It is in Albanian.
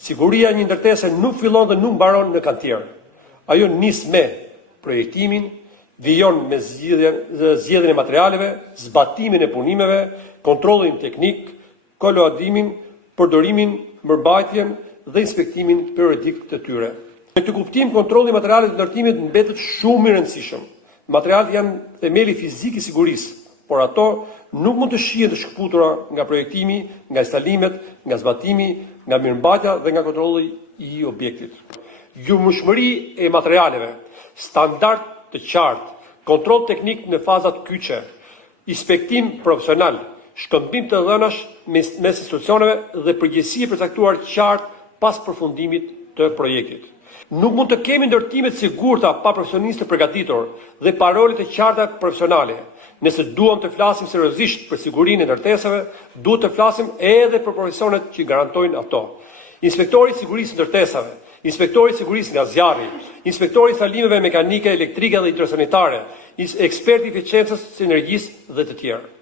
Siguria një ndërtese nuk fillon dhe nuk mbaron në kantier. Ajo nis me projektimin, vijon me zgjedhjen e materialeve, zbatimin e punimeve, kontrollin teknik, kolaudimin, përdorimin, mbërmbajtjen dhe inspektimin periodik të tyre. Në këtë kuptim, kontrolli i materialeve të ndërtimit mbetet shumë i rëndësishëm. Materialet janë themeli fizik i sigurisë, por ato nuk mund të shihen të shkëputura nga projektimi, nga instalimet, nga zbatimi, nga mirëmbajtja dhe nga kontrolli i objektit. Gjumëshmëri e materialeve, standard të qartë, kontroll teknik në fazat kyçe, inspektim profesional, shkëmbim të dhënash mes institucioneve dhe përgjegjësi e përcaktuar qartë pas përfundimit të projektit. Nuk mund të kemi ndërtime të sigurta pa profesionistë të përgatitur dhe parole të qarta profesionale. Nëse duam të flasim seriozisht për sigurinë e ndërtesave, duhet të flasim edhe për profesionet që garantojnë ato. Inspektori i sigurisë së ndërtesave, inspektori i sigurisë nga zjarri, inspektori i instalimeve mekanike, elektrike dhe hidrosanitare, eksperti i eficiencës së energjisë dhe të tjerë.